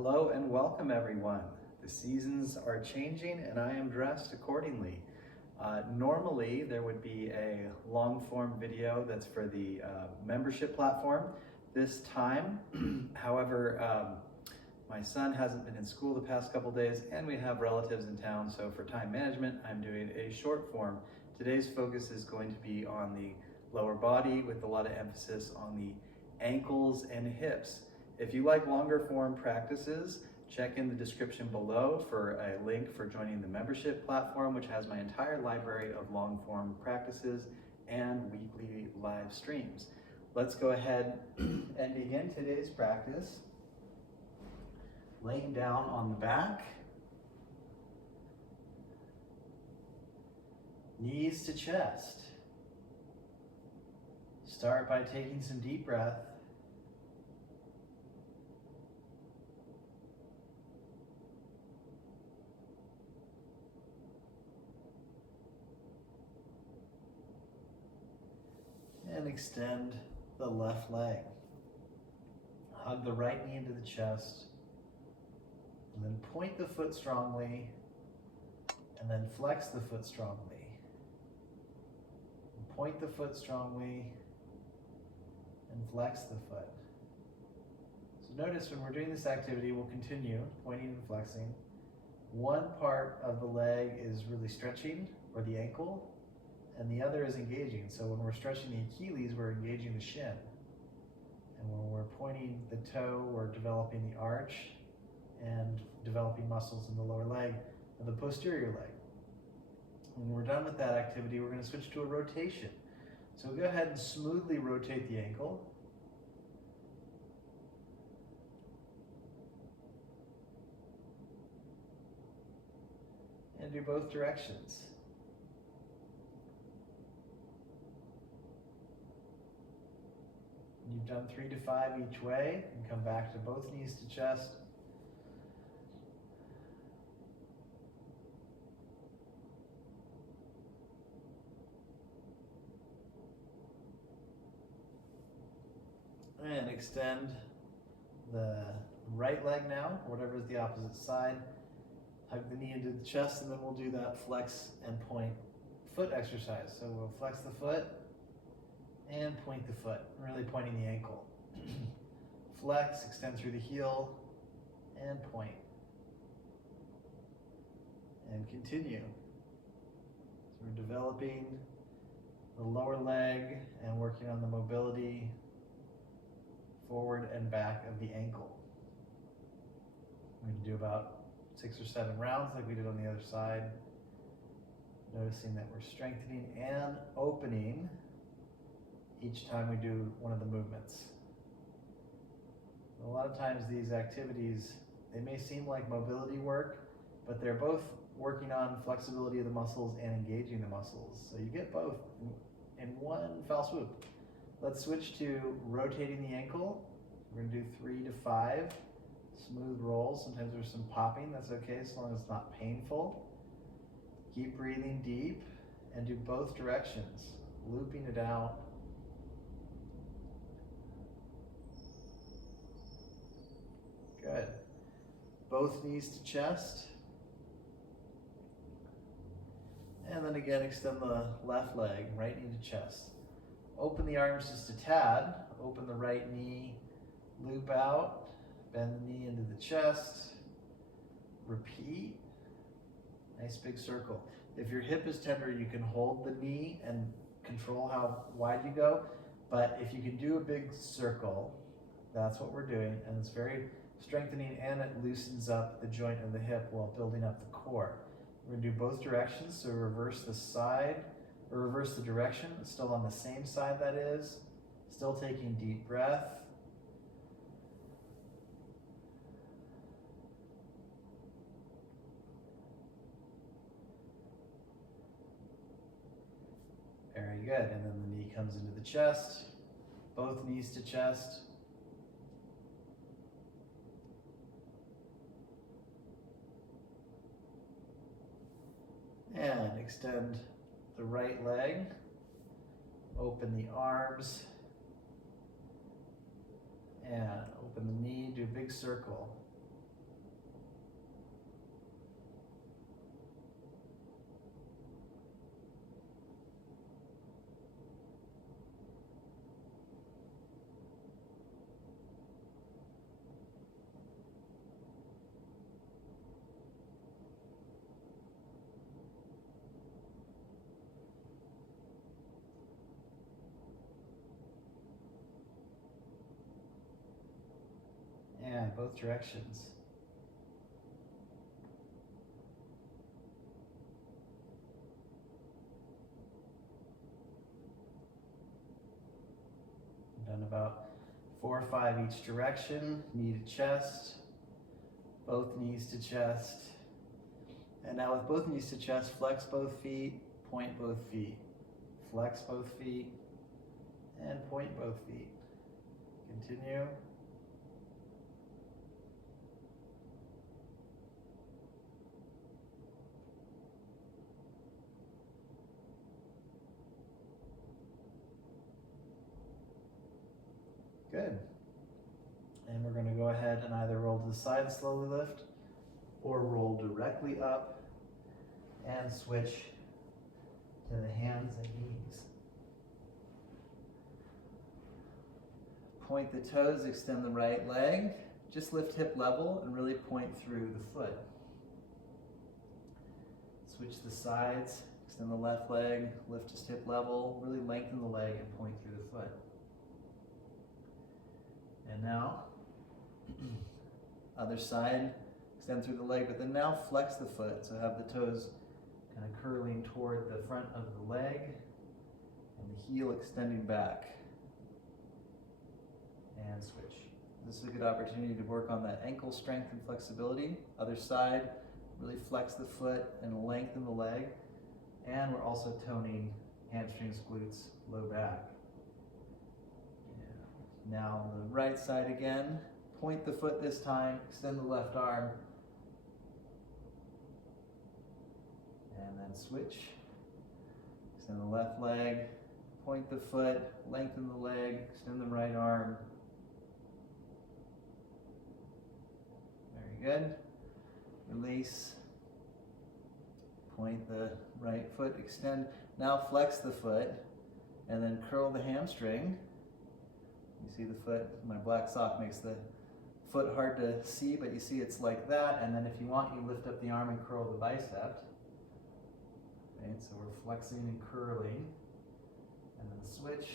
Hello and welcome everyone. The seasons are changing and I am dressed accordingly. Normally there would be a long form video that's for the membership platform. This time, however, my son hasn't been in school the past couple days and we have relatives in town, so for time management I'm doing a short form. Today's focus is going to be on the lower body with a lot of emphasis on the ankles and hips. If you like longer form practices, check in the description below for a link for joining the membership platform, which has my entire library of long form practices and weekly live streams. Let's go ahead and begin today's practice. Laying down on the back, knees to chest. Start by taking some deep breath. And extend the left leg. Hug the right knee into the chest. And then point the foot strongly. And then flex the foot strongly. And point the foot strongly. And flex the foot. So notice when we're doing this activity, we'll continue pointing and flexing. One part of the leg is really stretching, or the ankle, and the other is engaging. So when we're stretching the Achilles, we're engaging the shin. And when we're pointing the toe, we're developing the arch and developing muscles in the lower leg and the posterior leg. When we're done with that activity, we're going to switch to a rotation. So go ahead and smoothly rotate the ankle. And do both directions. You've done 3 to 5 each way, and come back to both knees to chest. And extend the right leg now, whatever is the opposite side. Hug the knee into the chest, and then we'll do that flex and point foot exercise. So we'll flex the foot and point the foot, really pointing the ankle. Flex, extend through the heel, and point. And continue. So we're developing the lower leg and working on the mobility forward and back of the ankle. We're going to do about 6 or 7 rounds like we did on the other side. Noticing that we're strengthening and opening each time we do one of the movements. A lot of times these activities, they may seem like mobility work, but they're both working on flexibility of the muscles and engaging the muscles. So you get both in one fell swoop. Let's switch to rotating the ankle. We're going to do 3 to 5 smooth rolls. Sometimes there's some popping, that's okay as long as it's not painful. Keep breathing deep and do both directions, looping it out. Good. Both knees to chest. And then again, extend the left leg, right knee to chest. Open the arms just a tad. Open the right knee, loop out, bend the knee into the chest. Repeat. Nice big circle. If your hip is tender, you can hold the knee and control how wide you go. But if you can do a big circle, that's what we're doing. And it's very strengthening, and it loosens up the joint of the hip while building up the core. We're going to do both directions, so reverse the side, or reverse the direction, still on the same side that is, still taking deep breath. Very good, and then the knee comes into the chest, both knees to chest. And extend the right leg, open the arms, and open the knee, do a big circle. both directions. Done about 4 or 5 each direction, knee to chest, both knees to chest. And now with both knees to chest, flex both feet, point both feet. Flex both feet, and point both feet. Continue. Good. And we're going to go ahead and either roll to the side and slowly lift, or roll directly up and switch to the hands and knees. Point the toes, extend the right leg. Just lift hip level and really point through the foot. Switch the sides, extend the left leg, lift just hip level, really lengthen the leg and point through the foot. And now, other side, extend through the leg, but then now flex the foot. So have the toes kind of curling toward the front of the leg and the heel extending back. And switch. This is a good opportunity to work on that ankle strength and flexibility. Other side, really flex the foot and lengthen the leg. And we're also toning hamstrings, glutes, low back. Now on the right side again, point the foot this time, extend the left arm, and then switch. Extend the left leg, point the foot, lengthen the leg, extend the right arm. Very good. Release. Point the right foot, extend. Now flex the foot, and then curl the hamstring. You see the foot, my black sock makes the foot hard to see, but you see it's like that. And then if you want, you lift up the arm and curl the bicep. Okay, so we're flexing and curling. And then switch.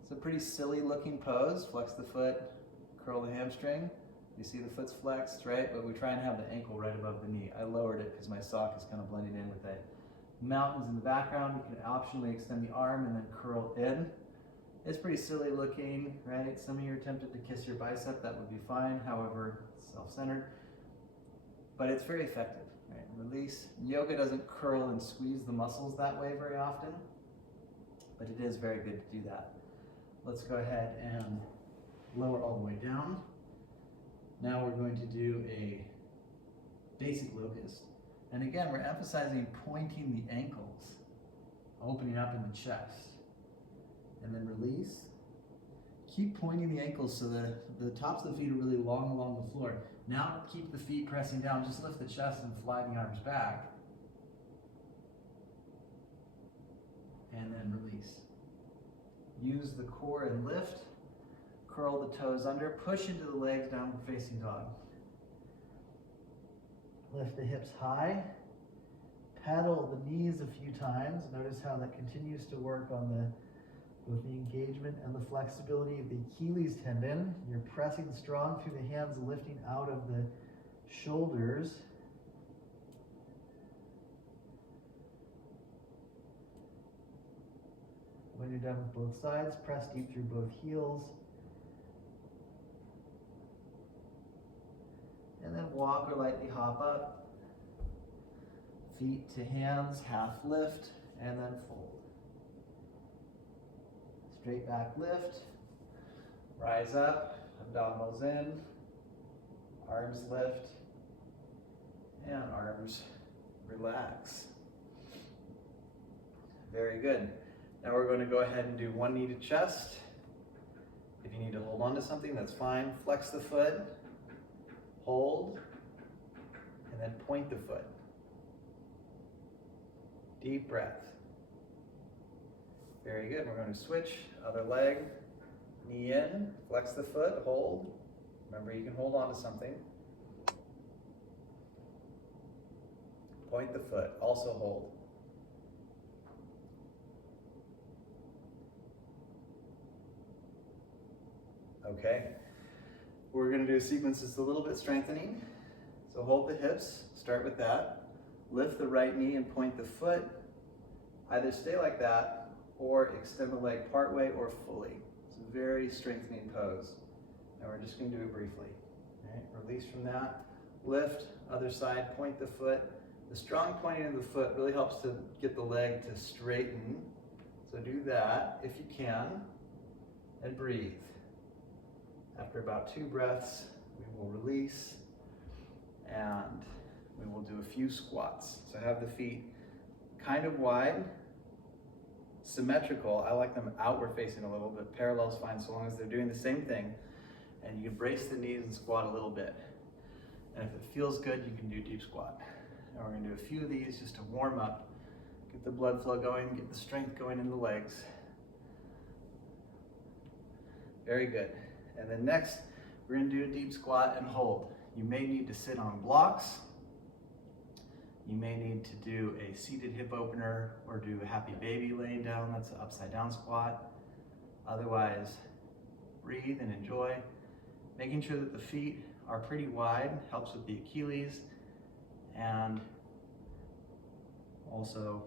It's a pretty silly looking pose. Flex the foot, curl the hamstring. You see the foot's flexed, right? But we try and have the ankle right above the knee. I lowered it because my sock is kind of blending in with the mountains in the background. You can optionally extend the arm and then curl in. It's pretty silly looking, right? Some of you are tempted to kiss your bicep, that would be fine. However, it's self-centered, but it's very effective, right? Release. Yoga doesn't curl and squeeze the muscles that way very often, but it is very good to do that. Let's go ahead and lower all the way down. Now we're going to do a basic locust. And again, we're emphasizing pointing the ankles, opening up in the chest. And then release. Keep pointing the ankles so the tops of the feet are really long along the floor. Now keep the feet pressing down. Just lift the chest and fly the arms back. And then release. Use the core and lift. Curl the toes under. Push into the legs, downward facing dog. Lift the hips high. Pedal the knees a few times. Notice how that continues to work on both the engagement and the flexibility of the Achilles tendon. You're pressing strong through the hands, lifting out of the shoulders. When you're done with both sides, press deep through both heels. And then walk or lightly hop up. Feet to hands, half lift, and then fold. Straight back lift, rise up, abdominals in, arms lift, and arms relax. Very good. Now we're going to go ahead and do one knee to chest. If you need to hold on to something, that's fine. Flex the foot, hold, and then point the foot. Deep breath. Very good. We're going to switch. Other leg, knee in, flex the foot, hold. Remember, you can hold on to something. Point the foot, also hold. Okay. We're going to do a sequence that's a little bit strengthening. So hold the hips, start with that. Lift the right knee and point the foot. Either stay like that or extend the leg part way or fully. It's a very strengthening pose. And we're just going to do it briefly. All right, release from that. Lift, other side, point the foot. The strong pointing of the foot really helps to get the leg to straighten. So do that if you can, and breathe. After about 2 breaths, we will release and we will do a few squats. So have the feet kind of wide, symmetrical. I like them outward facing a little bit. Parallel's fine so long as they're doing the same thing. And you can brace the knees and squat a little bit. And if it feels good, you can do deep squat. And we're gonna do a few of these just to warm up, get the blood flow going, get the strength going in the legs. Very good. And then next, we're gonna do a deep squat and hold. You may need to sit on blocks. You may need to do a seated hip opener or do a happy baby laying down. That's an upside down squat. Otherwise, breathe and enjoy. Making sure that the feet are pretty wide helps with the Achilles, and also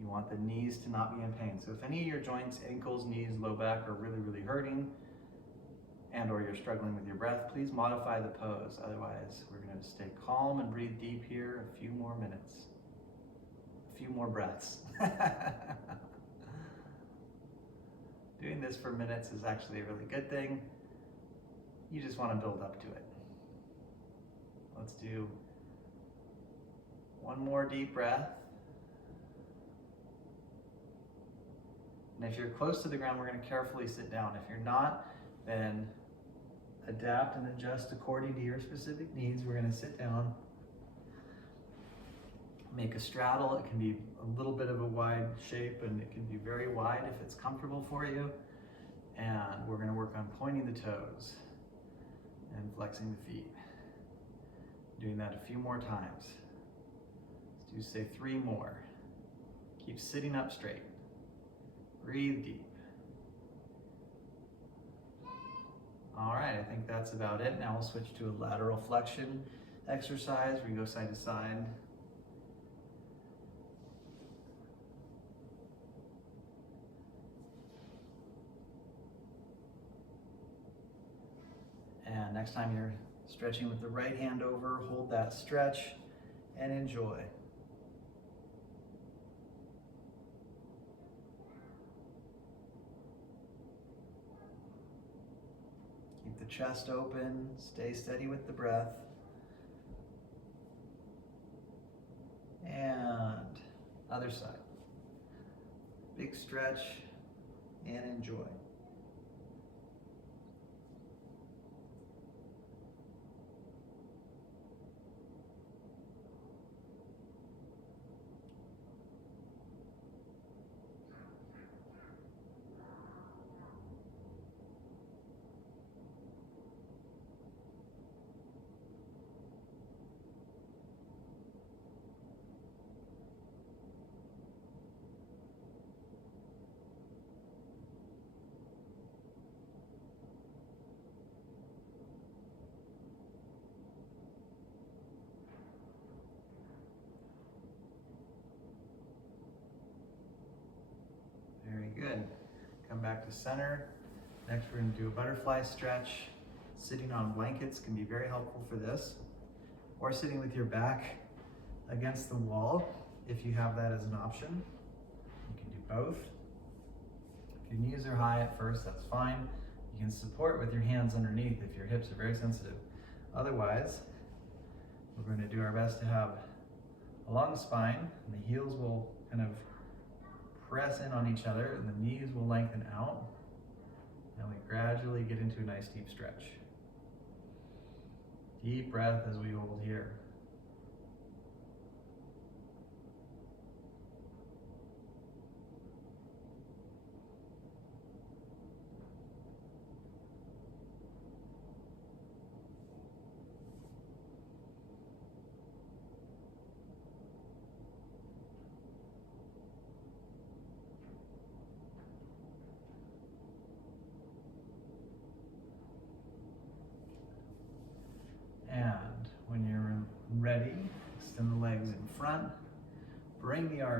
you want the knees to not be in pain. So if any of your joints, ankles, knees, low back are really hurting and or you're struggling with your breath, please modify the pose. Otherwise, we're going to stay calm and breathe deep here a few more minutes, a few more breaths. Doing this for minutes is actually a really good thing. You just want to build up to it. Let's do one more deep breath. And if you're close to the ground, we're going to carefully sit down. If you're not, then adapt and adjust according to your specific needs. We're going to sit down, make a straddle. It can be a little bit of a wide shape and it can be very wide if it's comfortable for you. And we're going to work on pointing the toes and flexing the feet. Doing that a few more times. Let's do say 3 more. Keep sitting up straight. Breathe deep. All right, I think that's about it. Now we'll switch to a lateral flexion exercise. We go side to side. And next time you're stretching with the right hand over, hold that stretch and enjoy. Keep the chest open, stay steady with the breath. And other side. Big stretch and enjoy. Very good. Come back to center. Next, we're going to do a butterfly stretch. Sitting on blankets can be very helpful for this, or sitting with your back against the wall if you have that as an option. You can do both. If your knees are high at first, that's fine. You can support with your hands underneath if your hips are very sensitive. Otherwise, we're going to do our best to have a long spine, and the heels will kind of press in on each other and the knees will lengthen out, and we gradually get into a nice deep stretch. Deep breath as we hold here.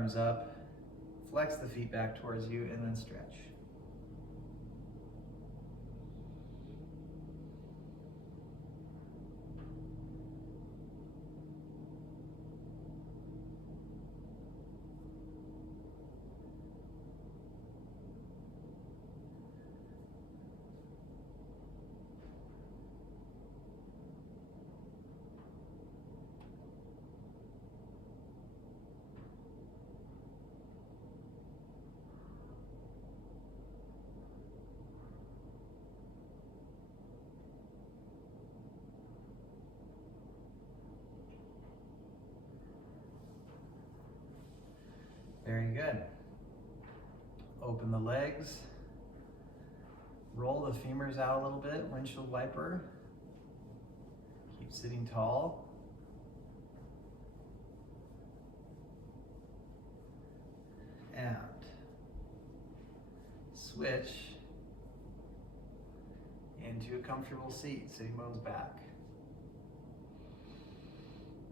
arms up, flex the feet back towards you, and then stretch. Very good. Open the legs. Roll the femurs out a little bit, windshield wiper. Keep sitting tall. And switch into a comfortable seat, sitting bones back.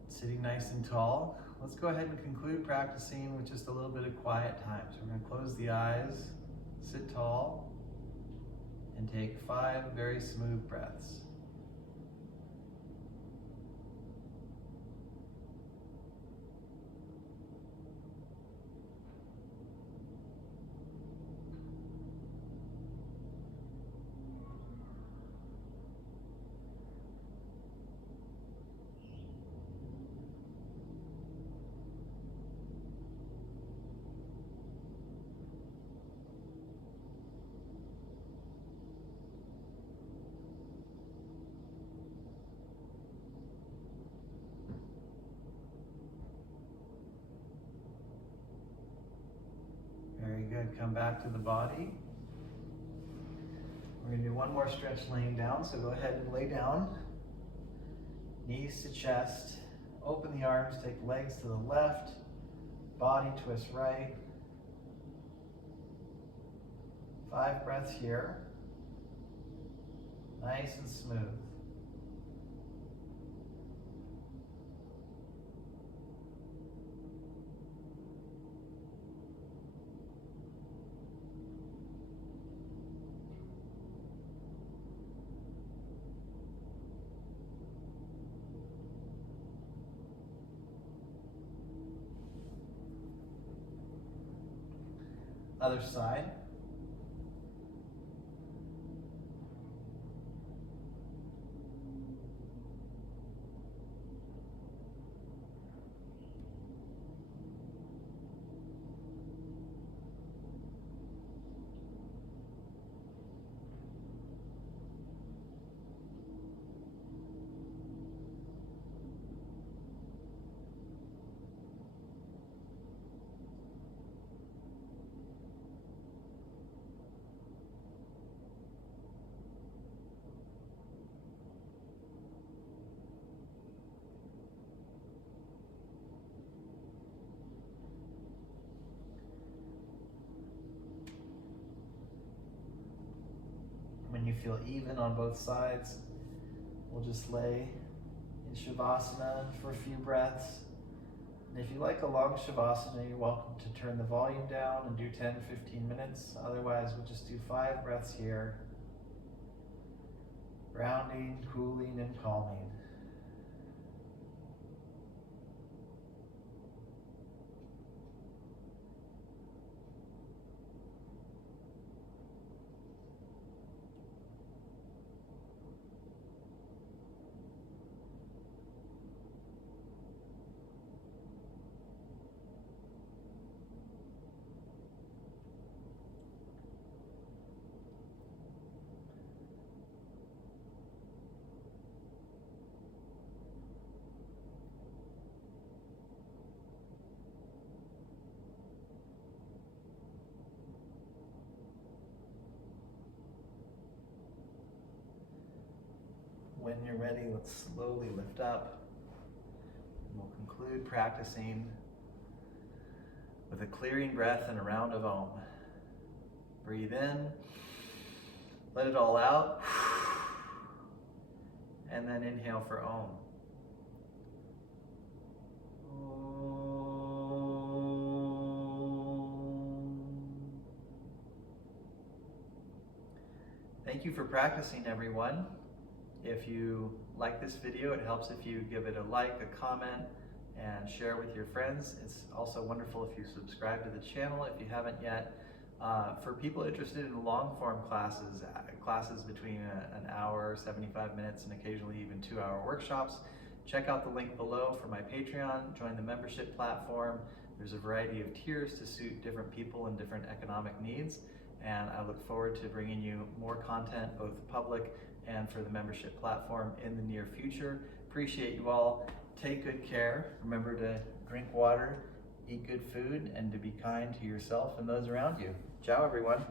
Sitting nice and tall. Let's go ahead and conclude practicing with just a little bit of quiet time. So we're going to close the eyes, sit tall, and take 5 very smooth breaths. Very good. Come back to the body. We're going to do one more stretch laying down, so go ahead and lay down. Knees to chest. Open the arms, take legs to the left, body twist right. 5 breaths here. Nice and smooth. Other side. When you feel even on both sides, we'll just lay in Shavasana for a few breaths. And if you like a long Shavasana, you're welcome to turn the volume down and do 10 to 15 minutes. Otherwise, we'll just do 5 breaths here. Grounding, cooling, and calming. When you're ready, let's slowly lift up. And we'll conclude practicing with a clearing breath and a round of Om. Breathe in, let it all out, and then inhale for Om. Om. Thank you for practicing, everyone. If you like this video, it helps if you give it a like, a comment, and share with your friends. It's also wonderful if you subscribe to the channel if you haven't yet. For people interested in long form classes between an hour, 75 minutes, and occasionally even 2-hour workshops, check out the link below for my Patreon, join the membership platform. There's a variety of tiers to suit different people and different economic needs, and I look forward to bringing you more content, both public and for the membership platform in the near future. Appreciate you all. Take good care. Remember to drink water, eat good food, and to be kind to yourself and those around you. Ciao, everyone.